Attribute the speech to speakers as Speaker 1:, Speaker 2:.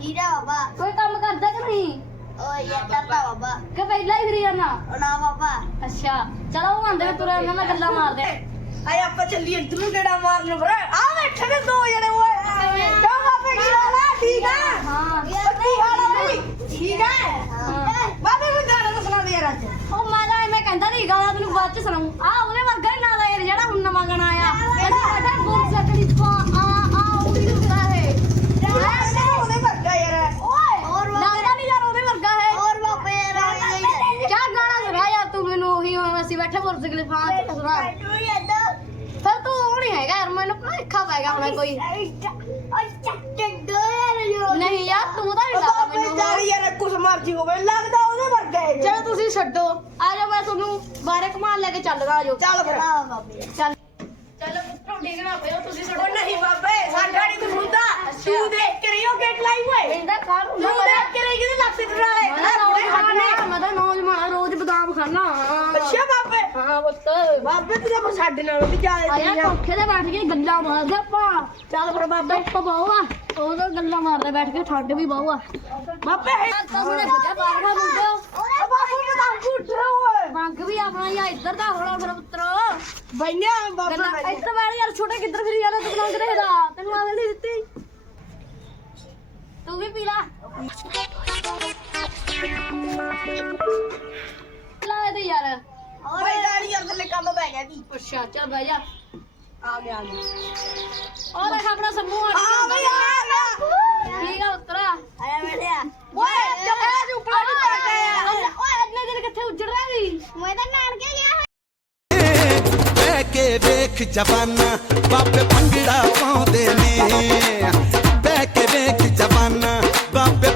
Speaker 1: ਹੀਰਾ ਬਾਬਾ
Speaker 2: ਕੋਈ ਕੰਮ ਕਰਦਾ ਕਿ ਨਹੀਂ
Speaker 1: ਓਏ ਇਹ ਕਰਦਾ ਬਾਬਾ
Speaker 2: ਕਿ ਪਹਿਲਾਂ ਹੀ ਫਿਰੀ ਜਾਣਾ
Speaker 1: ਨਾ ਬਾਬਾ
Speaker 2: ਅੱਛਾ ਚਲੋ ਉਹ ਆਂਦੇ ਤੁਰੇ ਉਹਨਾਂ ਨਾਲ ਗੱਲਾਂ ਮਾਰਦੇ
Speaker 3: ਆਏ ਆਪਾਂ ਚੱਲੀਏ ਇੱਧਰ ਨੂੰ ਗੇੜਾ ਮਾਰਨ ਫਿਰ ਆ ਬੈਠੇ ਨੇ ਦੋ ਜਣੇ ਓਏ ਕਿਉਂ ਬਾਬੇ ਕੀ ਹਾਲ ਆ ਠੀਕ ਆ
Speaker 2: ਹਾਂ
Speaker 3: ਕੀ ਹਾਲ ਆ ਬਈ ਠੀਕ ਆ
Speaker 2: ਹਾਂ।
Speaker 3: ਬਾਬੇ ਨੂੰ ਗਾਣਾ ਤਾਂ ਸੁਣਾ ਦੇ ਯਾਰ ਅੱਜ
Speaker 2: ਉਹ ਮੈਂ ਤਾਂ ਐਵੇਂ ਕਹਿੰਦਾ ਨਹੀਂ ਗਾਣਾ ਤੈਨੂੰ ਬਾਅਦ ਚ ਸੁਣਾਉਂ ਆ ਉਹਦੇ ਵਰਗਾ ਹੀ ਨਾਂ ਦਾ ਯਾਰ ਜਿਹੜਾ ਹੁਣ ਨਵਾਂ ਗਾਣਾ ਆਇਆ ਇਹਦਾ ਬੇਟਾ ਗੁਰ ਸਕੜੀ ਤੋਂ ਆ ਉਹ ਵੀ ਹੁੰਦਾ ਹੈ
Speaker 3: ਉਹਨੇ ਵਰਗਾ ਯਾਰ
Speaker 1: और
Speaker 2: ਲੱਗਦਾ ਨਹੀਂ ਯਾਰ ਉਹਦੇ ਵਰਗਾ ਹੈ
Speaker 1: और बाबा यार
Speaker 2: ਕਿਆ ਗਾਣਾ ਸੁਣਾ ਯਾਰ ਤੂੰ ਮੈਨੂੰ ਉਹੀ ਹੁਣ ਅਸੀਂ ਬੈਠੇ ਗੁਰ ਸਕੜੀ ਫਾਂ ਚ ਸੁਣਾ
Speaker 1: तू ये तो
Speaker 2: ਫਿਰ ਤੂੰ ਉਹ ਨਹੀਂ ਹੈਗਾ ਯਾਰ ਮੈਨੂੰ ਭੁਲੇਖਾ ਪੈ ਗਿਆ ਹੁਣ ਕੋਈ ਨਹੀਂ ਯਾਰ ਤੂੰ ਤਾਂ ਨਹੀਂ ਲੱਗਦਾ
Speaker 3: ਬਾਬੇ
Speaker 2: ਮੈਨੂੰ
Speaker 3: ਯਾਰ ਯਾਰ ਕੁਛ ਮਰਜੀ ਹੋਵੇ ਲੱਗਦਾ ਉਹਦੇ ਵਰਗਾ ਹੈ ਜੀ।
Speaker 2: ਚਲੋ ਤੁਸੀਂ ਛੱਡੋ ਆ ਜਾਓ ਮੈਂ ਤੁਹਾਨੂੰ ਬਾਰੇ ਘੁਮਾਣ ਲੈ ਕੇ ਚੱਲਦਾ ਆ ਜਾਓ
Speaker 3: ਚੱਲ ਫਿਰ
Speaker 2: ਚੱਲ ਚਲੋ ਪੁੱਤਰੋ ਡਿੱਗਣਾ ਪਿਓ ਤੁਸੀਂ
Speaker 3: ਉਹ ਨਹੀਂ ਬਾਬੇ ਸਾਡਾ ਨਹੀਂ ਕੁਛ ਹੁੰਦਾ ਤੂੰ ਦੇਖ ਕੇ ਰਹੀਓ ਗੇਟ ਲਾਈ ਹੋਏ
Speaker 2: ਇਹਦਾ ਕਾਰ ਹੁੰਦਾ
Speaker 3: ਤੂੰ ਦੇਖ ਕੇ ਰਹੀ ਕਿਤੇ ਲੱਤ ਟਰਾਲੇ
Speaker 2: ਮੈਂ ਤਾਂ ਨੌਜਵਾਨ ਰੋਜ਼ ਬਦਾਮ ਖਾਣਾ
Speaker 3: ਅੱਛਾ ਬਾਬੇ
Speaker 2: ਹਾਂ ਪੁੱਤ
Speaker 3: ਬਾਬੇ ਤੂੰ ਤਾਂ ਸਾਡੇ ਨਾਲੋਂ ਵੀ ਜ਼ਿਆਦਾ
Speaker 2: ਆਇਆ
Speaker 3: ਤੇਰੀਆਂ
Speaker 2: ਕੋਠੇ ਤੇ ਬੈਠ ਕੇ ਗੱਲਾਂ ਮਾਰਦੇ ਆਪਾਂ
Speaker 3: ਚੱਲ ਫਿਰ ਬਾਬੇ
Speaker 2: ਧੁੱਪ ਬਹੁ ਆ ਉਹਦਾ ਗੱਲਾਂ ਮਾਰਦੇ ਬੈਠ ਕੇ ਠੰਡ ਵੀ ਬਹੁ ਆ
Speaker 3: ਬਾਬੇ
Speaker 2: ਤਾਂ ਹੁਣੇ ਬੱਜਾ ਬਾਹਰ ਮੁੰਡੇ
Speaker 3: ਬਾਬੂ ਬਤਾ ਕੁੱਟ ਓਏ
Speaker 2: ਬੰਗ ਵੀ ਆਪਣਾ ਜਾਂ ਇੱਧਰ ਦਾ ਹੋਣਾ ਫਿਰ ਪੁੱਤਰੋ
Speaker 3: ਬੈਨਿਆ ਬਾਬਾ
Speaker 2: ਗੱਲਾਂ ਇੱਧਰ ਬੈਠ ਯਾਰ ਛੋਟੇ ਕਿੱਧਰ ਫਿਰੀ ਯਾਰ ਤੂੰ ਬੰਗ ਰਹੇਦਾ ਤੈਨੂੰ ਆਦਤ ਨਹੀਂ ਦਿੱਤੀ ਤੂੰ ਵੀ ਪੀ ਲਾ ਲਾ ਇਹਦੇ ਯਾਰ
Speaker 3: ਓਏ ਗਾੜੀ ਯਾਰ ਥੱਲੇ ਕੰਮ ਪੈ ਗਿਆ ਜੀ
Speaker 2: ਅੱਛਾ ਚੱਲ ਬਹਿ ਜਾ
Speaker 3: ਆ ਗਿਆ
Speaker 2: ਉਹ ਦੇਖ ਆਪਣਾ ਸਮੂਹ
Speaker 3: ਆ ਬਈ ਆ ਗਿਆ
Speaker 2: ਠੀਕ ਆ ਉਤਰਾ
Speaker 1: आया बेटा
Speaker 3: ਓਏ ਚੱਲ ਤੂੰ ਉੱਪਰ ਨੂੰ ਪੈ ਗਿਆ
Speaker 2: ਓਏ ਇੰਨੇ ਦਿਨ ਕਿੱਥੇ ਉੱਜੜ ਰਿਹਾ ਸੀ
Speaker 1: मैं तो नानके गया
Speaker 4: ਬਹਿ ਕੇ ਵੇਖ ਜਵਾਨਾ ਬਾਬੇ ਭੰਗੜਾ ਪਾਉਂਦੇ ਨੇ ਬਹਿ ਕੇ ਵੇਖ ਜਵਾਨਾ ਬਾਬੇ